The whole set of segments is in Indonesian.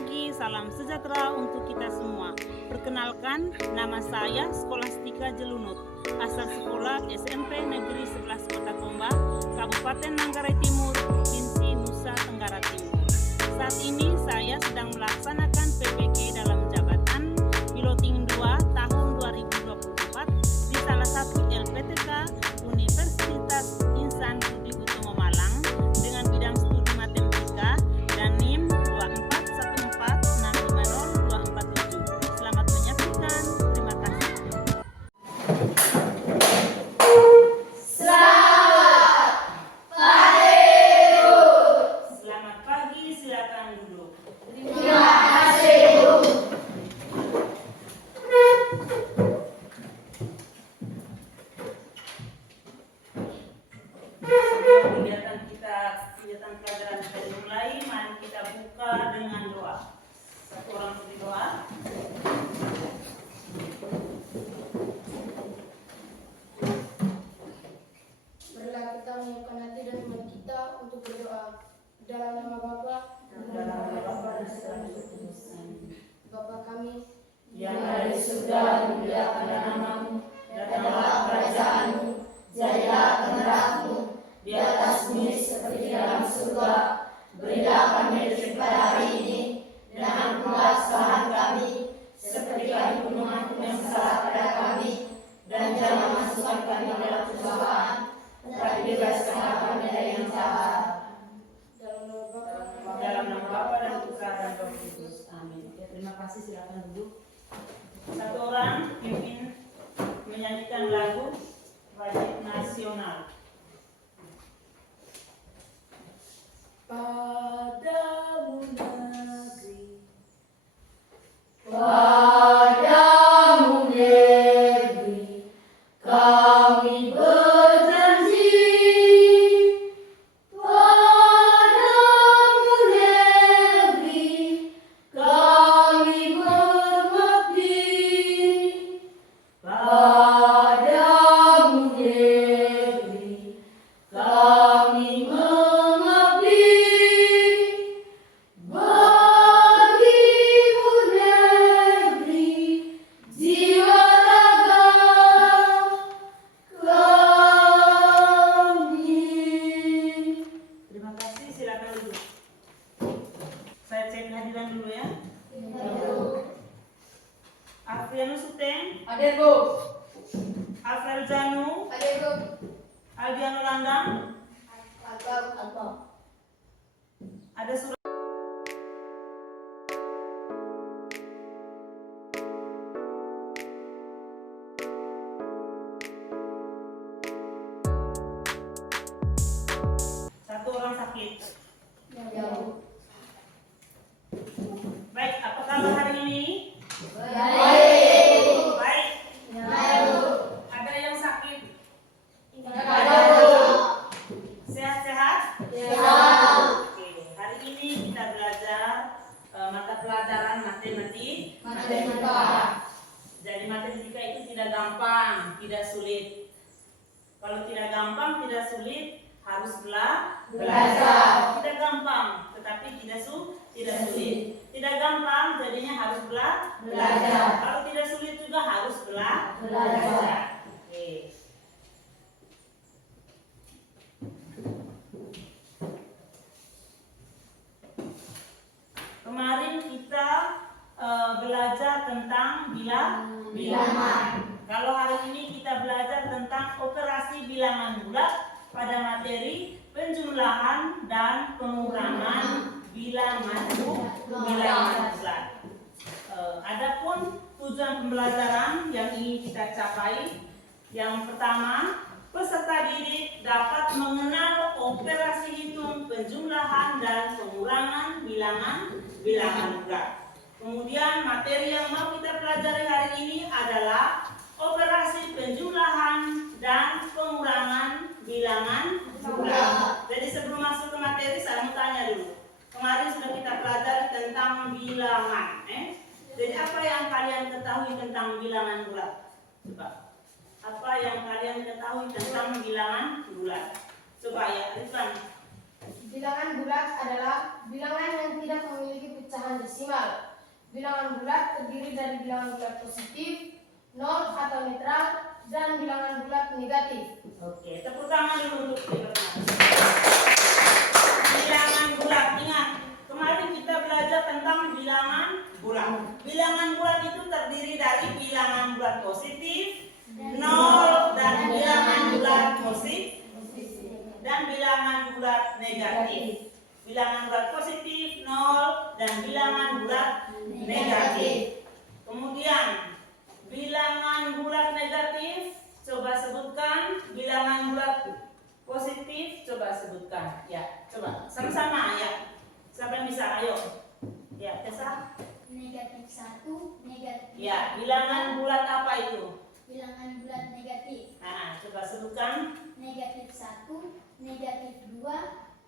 pagi, salam sejahtera untuk kita semua. Perkenalkan, nama saya Skolastika Jelunut, asal sekolah SMP Negeri 11 Kota Tomba, Kabupaten Manggarai Timur, Provinsi Nusa Tenggara Timur. Saat ini saya sedang melaksanakan PPK dalam jabatan Piloting 2 tahun 2024 di salah satu LPTK Universitas Insan Budi Utomo Malang dengan bidang studi matematika dan NIM 24146502447. Selamat menyaksikan. Terima kasih. Selamat pagi, silakan duduk. Terima kasih, Bu. Sebelum kegiatan pelajaran kita dimulai, mari kita buka dengan doa. Satu orang berdoa. Marilah kita menyiapkan hati dan iman kita untuk berdoa. Dalam nama Bapa dan Bapa kami yang ada di surga, dimuliakanlah namamu, datanglah kerajaanmu, jadilah kehendakmu di atas bumi seperti di dalam surga. Berilah kami rezeki pada hari ini, dan ampunilah kesalahan kami, seperti kami pun mengampuni yang salah pada kami, dan jangan masukkan kami dalam pencobaan, tetapi bebaskanlah kami dari yang jahat. Dalam nama Bapa dan Putra dan Roh Kudus. Amin. Oke, terima kasih. Silakan duduk. Satu orang pimpin menyanyikan lagu wajib nasional. Padamu negeri, Padamu negeri, kami berjanji. Padamu negeri, kami berbakti. Padamu negeri, kami mengabdi. Bagimu negeri, jiwa raga kami. terima kasih. Silakan duduk. Saya cek kehadiran dulu ya. Afrianus Uteng, Hadir, Bu. Alfred Janu, Hadir, Bu. Aldiano Landang. Alba. Ada surat. Satu orang sakit. Ya, Bu. Baik, apa kabar hari ini? Baik. Baik. Ya, Bu. Ada yang sakit? Ada, Bu. Sehat-sehat? Sehat. Oke, hari ini kita belajar mata pelajaran Matematika. Jadi matematika itu tidak gampang, tidak sulit. Kalau tidak gampang, tidak sulit, harus belajar. Tidak gampang, tetapi tidak sulit. Tidak gampang, jadinya harus belajar. Kalau tidak sulit juga harus belajar. Oke. Kemarin kita belajar tentang bilangan. Kalau hari ini kita belajar tentang operasi bilangan bulat pada materi penjumlahan dan pengurangan bilangan bulat. Adapun tujuan pembelajaran yang ingin kita capai, yang pertama, peserta didik dapat mengenal operasi hitung penjumlahan dan pengurangan bilangan bulat. Kemudian materi yang mau kita pelajari hari ini adalah operasi penjumlahan dan pengurangan bilangan bulat. Jadi sebelum masuk ke materi, saya mau tanya dulu. Kemarin sudah kita pelajari tentang bilangan. Jadi apa yang kalian ketahui tentang bilangan bulat? Coba. Apa yang kalian ketahui tentang bilangan bulat? Coba ya, Ridwan. Bilangan bulat adalah bilangan yang tidak memiliki pecahan di desimal. Bilangan bulat terdiri dari bilangan bulat positif, nol atau netral, dan bilangan bulat negatif. Oke, tepuk tangan dulu untuk bilangan bulat. Ingat, kemarin kita belajar tentang bilangan bulat. Bilangan bulat itu terdiri dari bilangan bulat positif, nol, dan bilangan bulat positif, dan bilangan bulat negatif. Bilangan bulat positif, nol, dan bilangan bulat negatif. Kemudian bilangan bulat negatif, coba sebutkan. Bilangan bulat positif, coba sebutkan. Ya, coba sama-sama ya. Siapa yang bisa? Ayo. Ya, Tessa. Negatif 1, negatif. Ya, bilangan bulat apa itu? Bilangan bulat negatif. Nah, coba sebutkan. Negatif 1, negatif 2,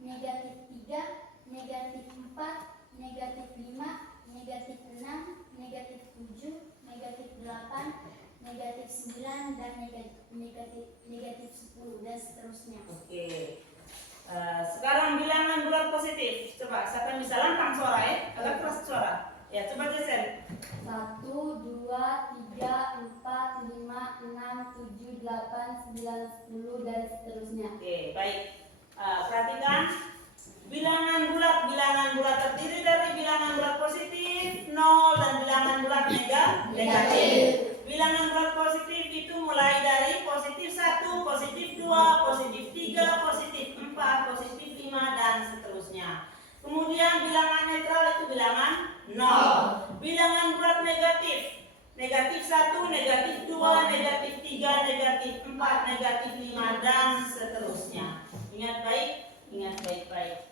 negatif 3, negatif 4, negatif 5, negatif 6, negatif 7, negatif 8, negatif 9, dan negatif 10, dan seterusnya. Oke. Sekarang bilangan bulat positif. Coba, siapa yang bisa lantang suara ya? Agak keras suara. Ya, coba Jason. 1, 2, 3, 4, 5, 6, 7, 8, 9, 10, dan seterusnya. Oke, baik. Perhatikan. Bilangan bulat terdiri dari bilangan bulat positif, nol, dan bilangan bulat negatif. Bilangan bulat positif itu mulai dari positif 1, positif 2, positif 3, positif 4, positif 5, dan seterusnya. Kemudian bilangan netral itu bilangan nol. Bilangan bulat negatif, negatif 1, negatif 2, negatif 3, negatif 4, negatif 5, dan seterusnya. Ingat baik-baik.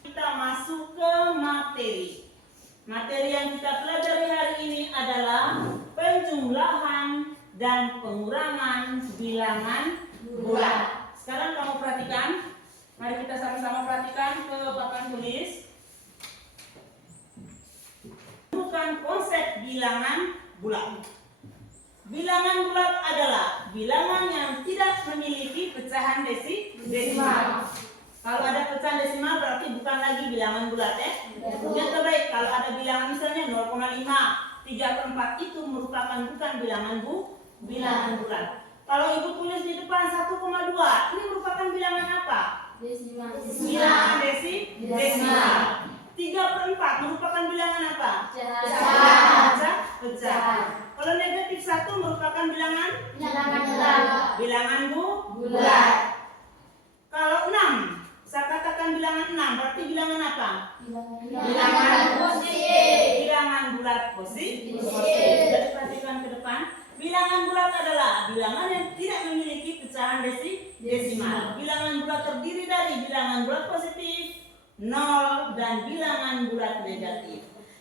Kita masuk ke materi. Materi yang kita pelajari hari ini adalah penjumlahan dan pengurangan bilangan bulat. Sekarang kamu perhatikan. Mari kita sama-sama perhatikan ke papan tulis. Bukan konsep bilangan bulat. Bilangan bulat adalah bilangan yang tidak memiliki pecahan desimal. Kalau ada pecahan desimal berarti bukan lagi bilangan bulat ya. Kemudian terbaik kalau ada bilangan misalnya 0,5, 3/4 itu merupakan bukan bilangan bulat. Kalau ibu tulis di depan 1,2, ini merupakan bilangan apa? Desimal. Bilangan desimal. 3/4 merupakan bilangan apa? Pecahan. Kalau negatif 1 merupakan bilangan bilangan bulat. Kalau 6, saya katakan bilangan 6 berarti bilangan apa? Bilangan bulat positif. Jadi perhatikan ke depan. Bilangan bulat adalah bilangan yang tidak memiliki pecahan desimal. Bilangan bulat terdiri dari bilangan bulat positif, nol, dan bilangan bulat negatif.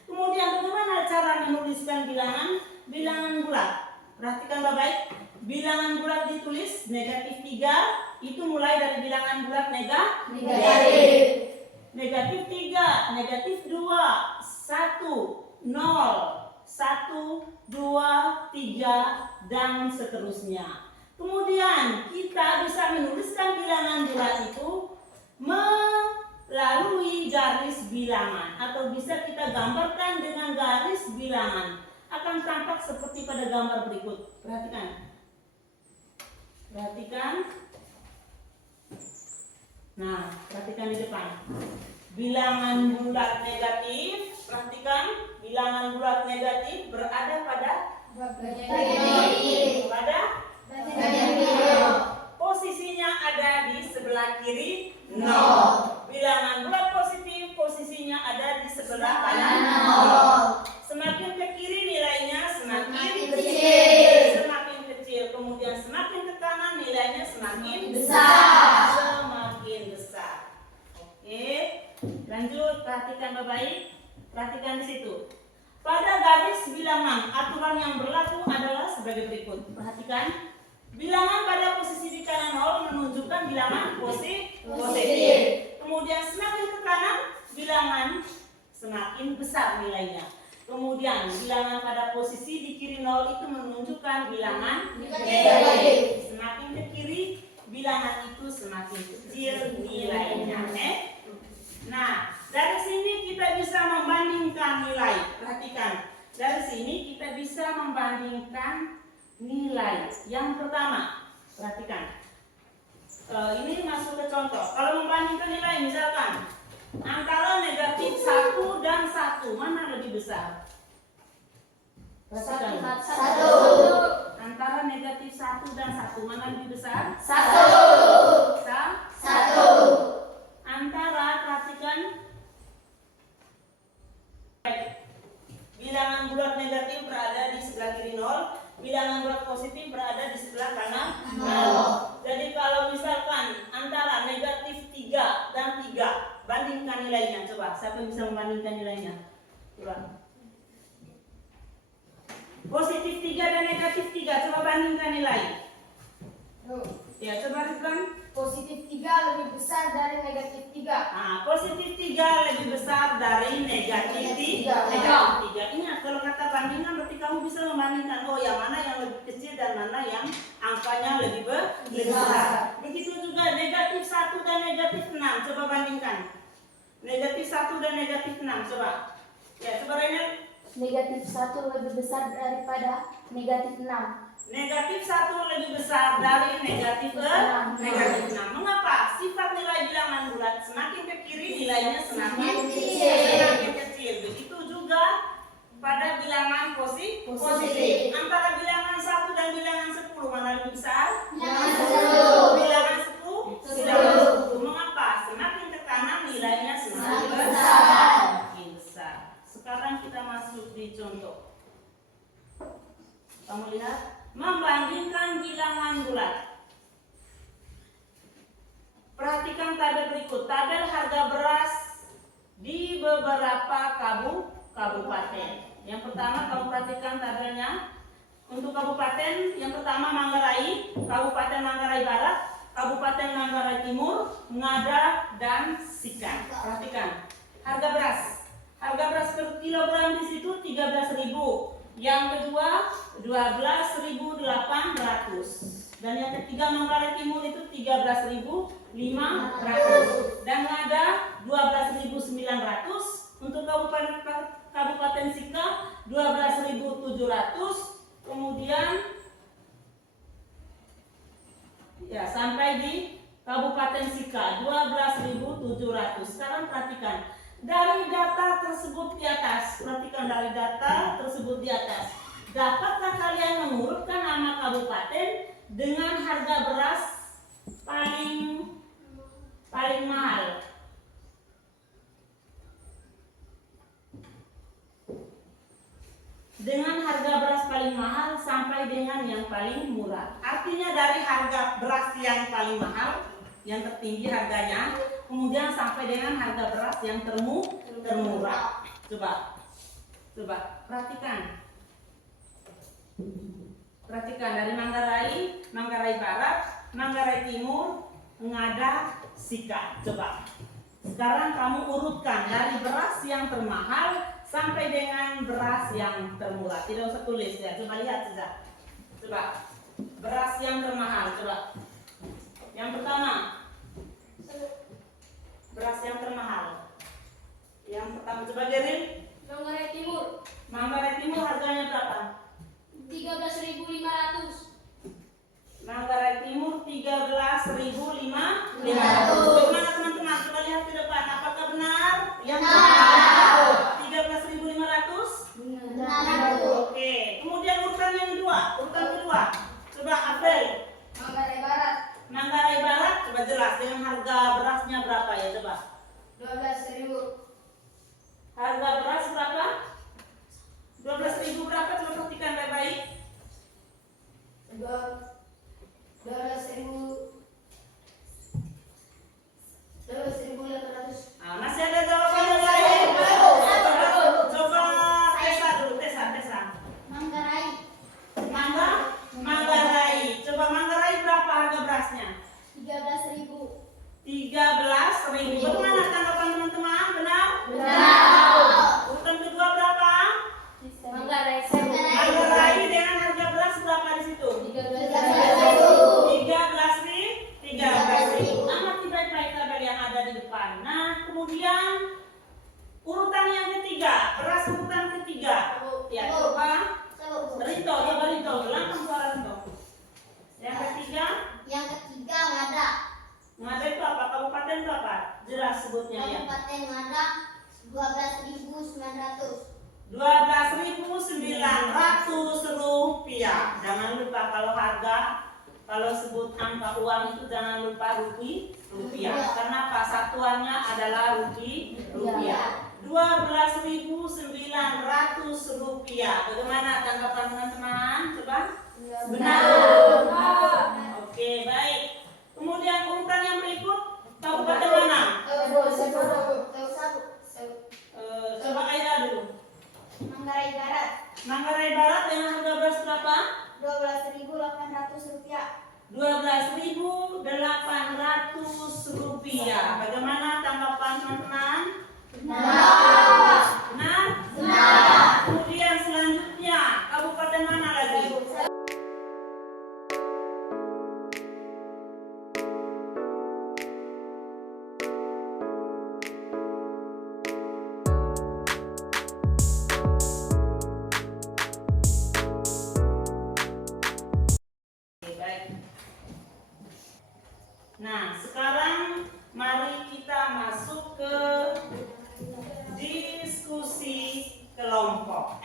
Kemudian bagaimana cara menuliskan bilangan bulat? Perhatikan baik-baik. Bilangan bulat ditulis negatif 3 itu mulai dari bilangan bulat negatif. Negatif 3, negatif 2, 1, 0, 1, 2, 3, dan seterusnya. Kemudian kita bisa menuliskan bilangan bulat itu melalui garis bilangan atau bisa kita gambarkan dengan garis bilangan. Akan tampak seperti pada gambar berikut. Perhatikan. Nah, perhatikan di depan. Bilangan bulat negatif, perhatikan, bilangan bulat negatif berada pada posisinya ada di sebelah kiri 0. Bilangan bulat positif posisinya ada di sebelah kanan 0. Semakin ke kiri nilainya semakin kecil. Kemudian semakin ke kanan nilainya semakin besar. Oke, lanjut, perhatikan baik-baik. Perhatikan di situ. Pada garis bilangan, aturan yang berlaku adalah sebagai berikut. Perhatikan, bilangan pada posisi di kanan 0 menunjukkan bilangan positif. Kemudian semakin ke kanan, bilangan semakin besar nilainya. Kemudian bilangan pada posisi di kiri 0 itu menunjukkan bilangan negatif. Semakin ke kiri, bilangan itu semakin kecil nilainya. Nah, dari sini kita bisa membandingkan nilai. Dari sini kita bisa membandingkan nilai. Yang pertama, perhatikan. Ini masuk ke contoh. Kalau membandingkan nilai, misalkan antara negatif 1 dan 1, mana lebih besar? Perhatikan. 1. Antara negatif 1 dan 1, mana lebih besar? 1. 1. Antara, perhatikan, bilangan bulat negatif berada di sebelah kiri 0, bilangan bulat positif berada di sebelah kanan 0. Jadi kalau misalkan antara negatif 3 dan 3, bandingkan nilainya. Coba, siapa yang bisa membandingkan nilainya? Coba. Positif 3 dan negatif 3, coba bandingkan nilai. Ya, coba Ridwan. Positif 3 lebih besar dari negatif 3. Nah, positif 3 lebih besar dari negatif 3. Ingat, kalau kata bandingan berarti kamu bisa membandingkan, oh yang mana yang lebih kecil dan mana yang angkanya lebih besar. Begitu juga negatif 1 dan negatif 6, coba bandingkan. Negatif 1 dan negatif 6, coba. Ya, coba Renel. Negatif 1 lebih besar daripada negatif 6. Negatif 1 lebih besar dari negatif 6. Mengapa? Sifat nilai bilangan bulat semakin ke kiri nilainya semakin kecil. Begitu juga pada bilangan positif. Antara bilangan 1 dan bilangan 10, mana lebih besar? Bilangan 10. Mengapa? Semakin ke kanan nilainya semakin besar. Sekarang kita masuk di contoh. Kamu lihat, membandingkan bilangan bulat. Perhatikan tabel berikut. Tabel harga beras di beberapa kabupaten. Yang pertama, kamu perhatikan tabelnya. Untuk kabupaten, yang pertama Manggarai, Kabupaten Manggarai Barat, Kabupaten Manggarai Timur, Ngada, dan Sikan. Perhatikan harga beras. Harga beras per kilogram di situ 13.000. Yang kedua 12.800. Dan yang ketiga Manggarai Timur itu 13.500. Dan ada 12.900. Untuk Kabupaten Sika 12.700. Kemudian ya sampai di Kabupaten Sika 12.700. Sekarang perhatikan. Dari data tersebut di atas, perhatikan dari data tersebut di atas, dapatkah kalian mengurutkan nama kabupaten dengan harga beras paling mahal? Dengan harga beras paling mahal sampai dengan yang paling murah. Artinya dari harga beras yang paling mahal, yang tertinggi harganya, kemudian sampai dengan harga beras yang termurah. Coba perhatikan dari Manggarai Barat, Manggarai Timur, Ngada, Sika. Coba sekarang kamu urutkan dari beras yang termahal sampai dengan beras yang termurah. Tidak usah tulis ya, coba lihat saja. Coba beras yang termahal, coba. Yang pertama, beras yang termahal. Yang pertama, coba Geril. Manggarai Timur Manggarai Timur harganya berapa? 13.500. Manggarai Timur 13.500. Bagaimana teman-teman? Coba lihat ke depan. Apakah benar? Yang benar. 13.500? Benar. Oke. Kemudian urutan yang kedua. Coba April. Manggarai Barat Manggarai Barat, coba jelas dengan harga berasnya berapa ya coba? 12.000. Harga beras berapa? 12.000 berapa? Coba perhatikan baik-baik. 12.800. Masih ada jawaban yang lain? sebutnya ya? Kabupaten Ngada 12.900. 12.900 rupiah. Jangan lupa kalau sebut angka uang itu jangan lupa rupiah. Karena apa? Satuannya adalah rupiah. 12.900 rupiah. Bagaimana tanggapan teman-teman? Coba. Benar. Oke, baik. Kemudian urutan yang berikut, kabupaten mana? Coba Aida dulu. Manggarai Barat Manggarai Barat dengan harga beras berapa? 12.800 rupiah. 12.800 rupiah. Bagaimana tanggapan teman-teman? Benar. Benar? Benar. Kemudian selanjutnya, kabupaten mana lagi? Oke, baik. Nah, sekarang mari kita masuk ke diskusi kelompok.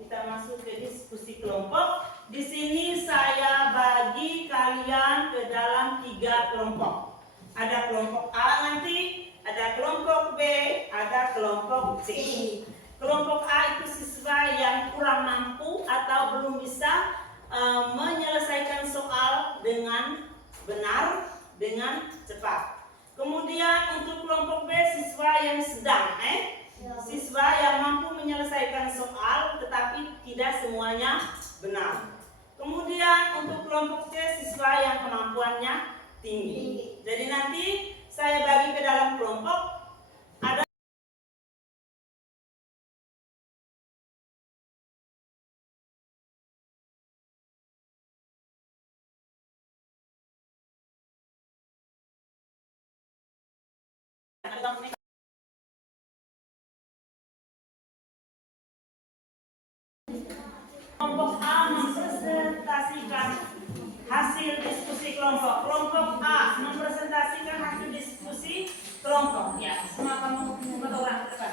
Kita masuk ke diskusi kelompok. Di sini saya bagi kalian ke dalam 3 kelompok. Ada kelompok A nanti, ada kelompok B, ada kelompok C. Kelompok A itu siswa yang kurang mampu atau belum bisa menyelesaikan soal dengan benar, dengan cepat. Kemudian untuk kelompok B, siswa yang sedang, siswa yang mampu menyelesaikan soal tetapi tidak semuanya benar. Kemudian untuk kelompok C, siswa yang kemampuannya tinggi. Jadi nanti saya bagi ke dalam kelompok. Ada kelompok A mempresentasikan hasil diskusi kelompok. Kelompok A mempresentasikan hasil diskusi kelompok. Ya, semua kamu orang ke depan.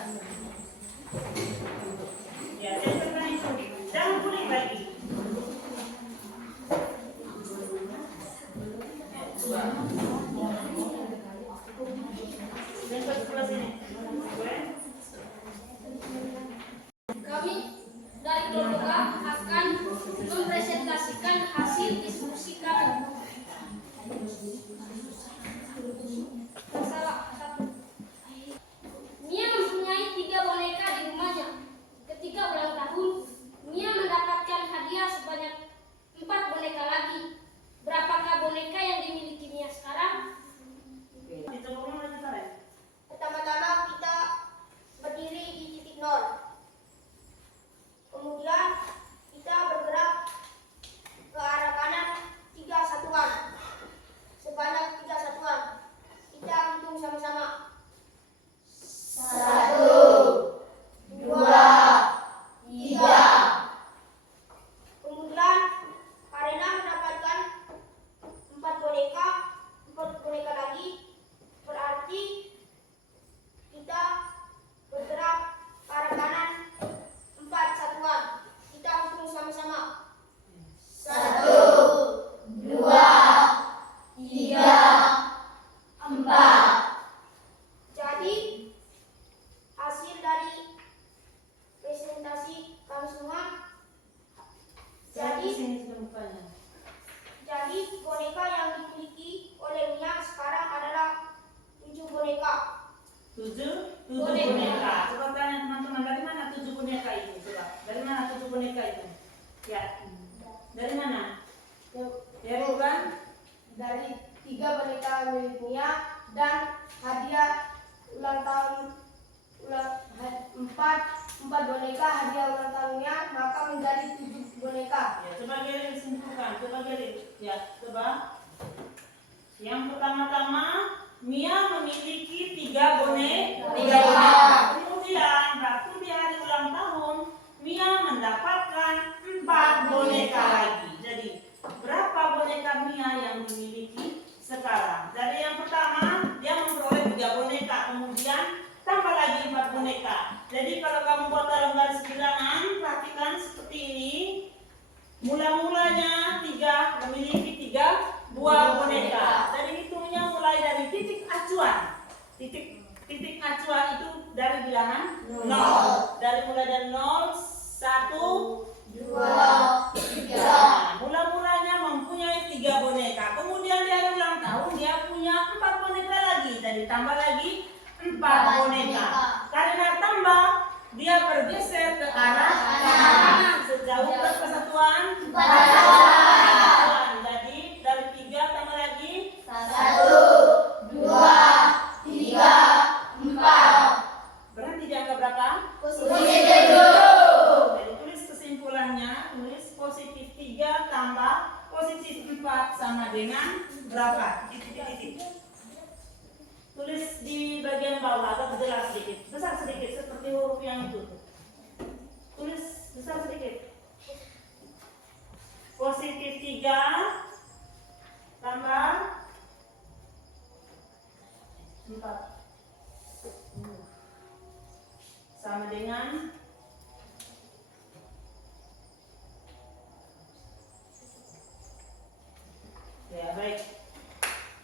Ya, saya tekan itu. Jangan kuning lagi. Dan ke sebelah sini. Kami dari kelompok A akan mempresentasikan hasil diskusi kami. Mia mempunyai 3 boneka di rumahnya. Ketika ulang tahun, Mia mendapatkan hadiah sebanyak 4 boneka lagi. Berapakah boneka yang dimiliki Mia sekarang? Pertama-tama kita berdiri di titik 0. Kemudian kita bergerak ke arah kanan 3 satuan. Sebanyak 3 satuan. Kita hitung sama-sama. 1, 2, 3. Kemudian Arena mendapatkan 4 boneka lagi. Berarti kita bergerak ke arah kanan 4 satuan. Kita hitung sama-sama. 1, 2, 3, 4. Jadi hasil dari presentasi kami semua. Jadi boneka yang dimiliki oleh Mia sekarang adalah 7 boneka. 7 boneka. Coba tanya teman-teman, dari mana 7 boneka itu? Coba, dari mana 7 boneka itu? Ya, dari mana? Ya, bukan? Dari 3 boneka milik Mia dan hadiah ulang tahun 4 boneka hadiah ulang tahun Mia, maka menjadi 7 boneka. Ya, coba Geri simpulkan. Coba Geri. Ya, coba. Yang pertama-tama, Mia memiliki 3 boneka. Kemudian, waktu di hari ulang tahun, Mia mendapatkan 4 boneka lagi. Jadi, berapa boneka Mia yang dimiliki sekarang? Jadi yang pertama, dia memperoleh 3 boneka. Jadi kalau kamu buat dalam garis bilangan, perhatikan seperti ini. Mula-mulanya memiliki 3 buah boneka. Jadi hitungnya mulai dari titik acuan. Titik acuan itu dari bilangan 0. Mulai dari 0, 1, 2, 3. Mula-mulanya mempunyai 3 boneka. Kemudian di hari ulang tahun dia punya 4 boneka lagi. Jadi tambah lagi 4 boneka. Karena tambah, dia bergeser ke arah kanan. Sejauh berapa satuan? 4 satuan. Jadi dari 3 tambah lagi 1, 2, 3, 4. berhenti di angka berapa? Positif 1. Jadi tulis kesimpulannya, tulis positif 3 tambah positif 4 sama dengan berapa? Titik. Tulis di bagian bawah agak jelas sedikit, besar sedikit seperti huruf yang itu. Tulis besar sedikit. Positif 3 tambah 4 sama dengan ya, baik.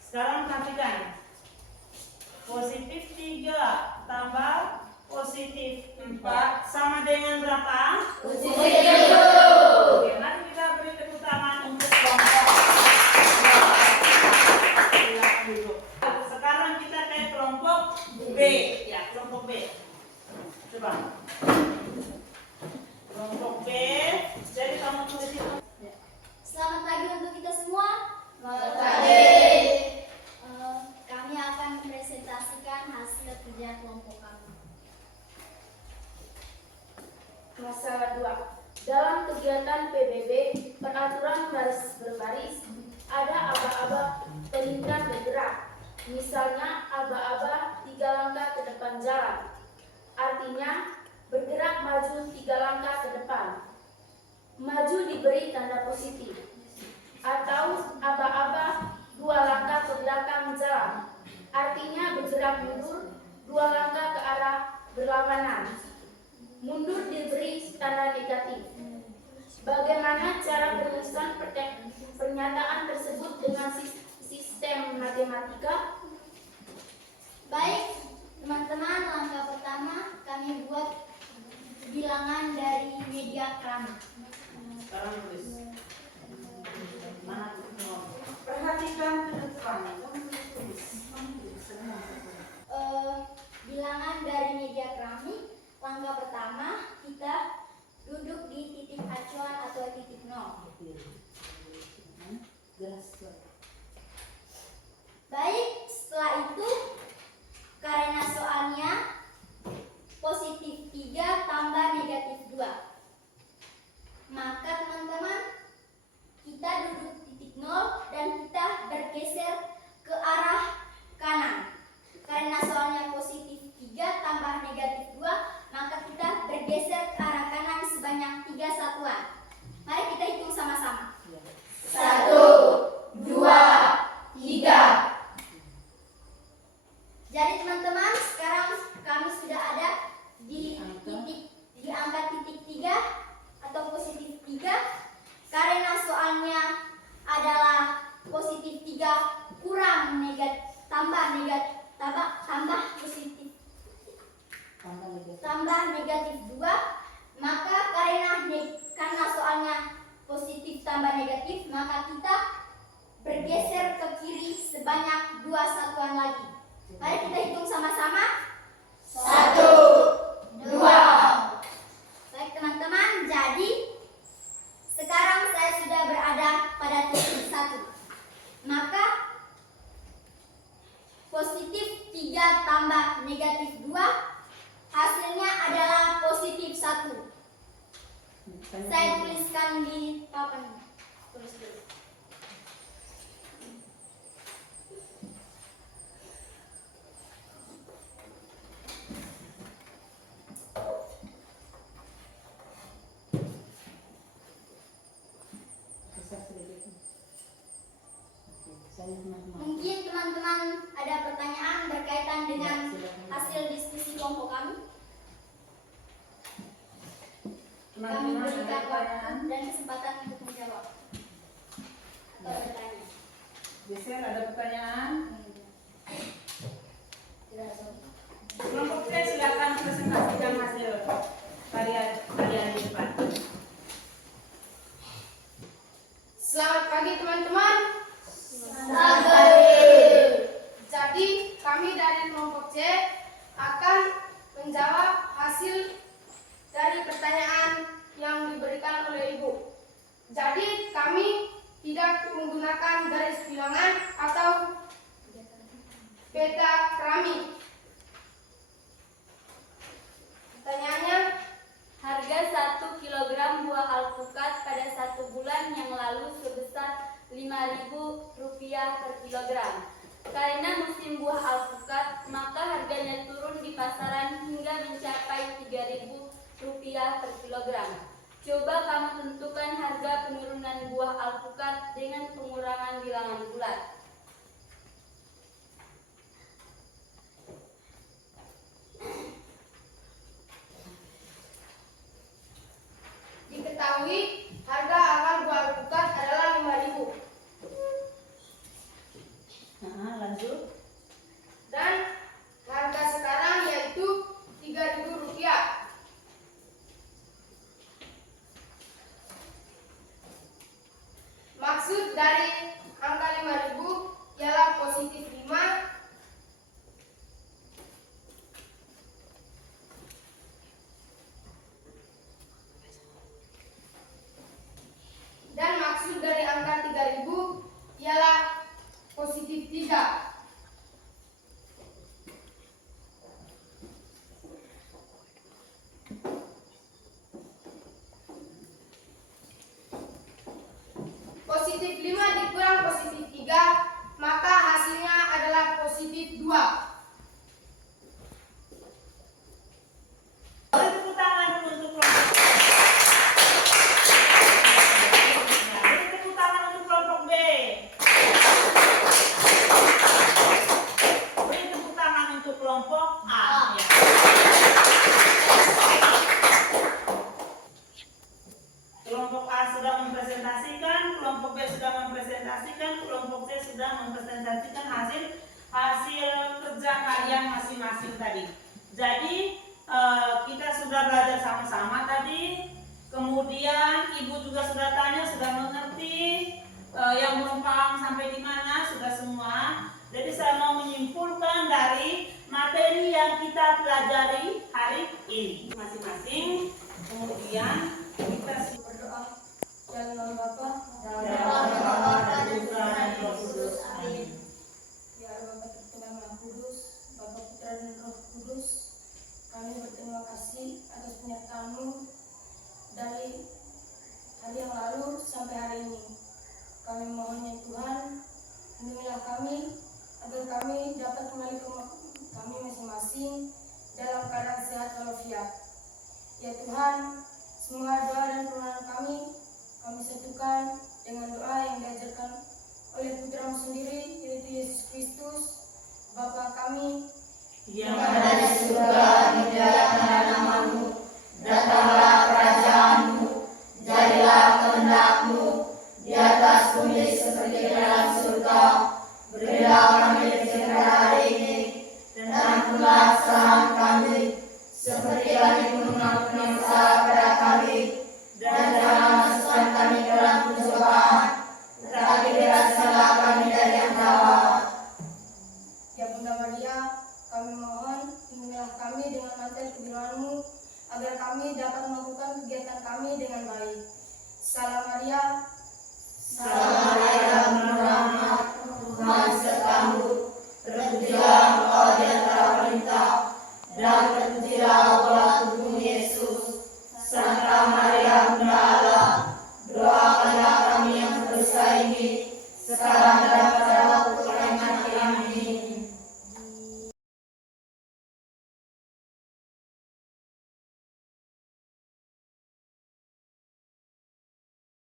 Sekarang perhatikan. Positif 3 tambah positif 4 sama dengan berapa? Positif 1. Oke, mari kita beri tepuk tangan untuk kelompok. Sekarang kita ke kelompok B. Ya, kelompok B. Coba. Kelompok B. Jadi kamu tulis itu. Selamat pagi untuk kita semua. Kami akan mempresentasikan hasil kerja kelompok kami. Masalah 2. Dalam kegiatan PBB, peraturan baris berbaris, ada aba-aba pelintang bergerak. Misalnya, aba-aba 3 langkah ke depan jalan. Artinya, bergerak maju 3 langkah ke depan. Maju diberi tanda positif. Atau aba-aba 2 langkah ke belakang jalan. Artinya bergerak mundur 2 langkah ke arah berlawanan. Mundur diberi tanda negatif. Bagaimana cara perumusan pernyataan tersebut dengan sistem matematika? Baik, teman-teman, langkah pertama kami buat bilangan dari media keramik. Sekarang tulis. Mana tuh? Perhatikan ke depan. Bilangan dari media keramik. Langkah pertama kita duduk di titik acuan atau titik 0. Baik, setelah itu karena soalnya positif 3 tambah negatif 2, maka teman-teman kita duduk di titik 0 dan kita bergeser ke arah kanan. Karena soalnya positif 3 tambah negatif 2, maka kita bergeser ke arah kanan sebanyak 3 satuan. Mari kita hitung sama-sama. 1, 2, 3. Jadi teman-teman, sekarang kami sudah ada di angka titik 3 atau positif 3. Karena soalnya adalah positif 3 kurang negatif tambah positif tambah negatif 2, maka karena soalnya positif tambah negatif, maka kita bergeser ke kiri sebanyak 2 satuan lagi. Mari kita hitung sama-sama. 1, 2. Baik teman-teman, jadi sekarang saya sudah berada pada titik 1. Maka positif 3 tambah negatif 2 hasilnya adalah positif 1. Saya tuliskan di papan. Tulis dulu. Mungkin teman-teman ada pertanyaan berkaitan dengan hasil diskusi kelompok kami? Kami berikan waktu dan kesempatan untuk menjawab atau bertanya. Geser, ada pertanyaan? Kelompok C silakan presentasikan hasil karya kalian di depan. Selamat pagi teman-teman. Selamat pagi. Jadi kami dari kelompok C akan menjawab hasil dari pertanyaan yang diberikan oleh Ibu. Jadi kami tidak menggunakan garis bilangan atau peta keramik. Pertanyaannya, Harga 1 kg buah alpukat pada 1 bulan yang lalu sebesar Rp5.000 per kilogram. Karena musim buah alpukat, maka harganya turun di pasaran hingga mencapai Rp3.000 per kilogram. Coba kamu tentukan harga penurunan buah alpukat dengan pengurangan bilangan bulat. diketahui harga awal buah alpukat adalah Rp5.000 Nah, lanjut. dan harga sekarang yaitu Rp3.000. Maksud dari angka 5.000 ialah positif 5 dan maksud dari angka 3.000 ialah positif 3. Positif 5 dikurang positif 3, maka hasilnya adalah positif 2. Beri tepuk tangan dulu untuk kelompok B. Beri tepuk tangan untuk kelompok B. Beri tepuk tangan untuk kelompok A. Ya. Kelompok A sudah mempresentasikan, kelompok B sudah mempresentasikan, kelompok C sudah mempresentasikan hasil kerja kalian masing-masing tadi. Jadi kita sudah belajar sama-sama tadi. Kemudian ibu juga sudah tanya, sudah mengerti. Yang belum paham sampai di mana sudah semua. Jadi saya mau menyimpulkan dari materi yang kita pelajari hari ini masing-masing. Kemudian kita berdoa. Dalam nama Bapa Dalam nama dan Putra dan Roh Kudus. Amin. Ya Allah Bapa Tuhan Maha Kudus, Bapa Putra dan Roh Kudus, kami berterima kasih atas penyertaan-Mu dari hari yang lalu sampai hari ini. Kami mohon ya Tuhan, lindungilah kami agar kami dapat kembali ke kami masing-masing dalam keadaan sehat walafiat. Ya Tuhan, semua doa dan permohonan kami satukan dengan doa yang diajarkan oleh Putra-Mu sendiri, yaitu Yesus Kristus, Bapa kami Yang Ada di surga, dimuliakanlah nama-Mu, datanglah kerajaan-Mu, jadilah kehendak-Mu di atas bumi seperti di dalam surga. Berilah kami rezeki hari ini, dan ampunilah kesalahan kami, seperti kami pun mengampuni yang salah pada kami, dan jangan masukkan kami dalam pencobaan, tetapi bebaskanlah kami dari yang jahat. Ya Bunda Maria, kami mohon lindungilah kami dengan mantel kebiruan-Mu agar kami dapat melakukan kegiatan kami dengan baik. Salam Maria, Salam Maria, penuh rahmat, Tuhan serta-Mu, terpujilah Engkau di antara wanita, dan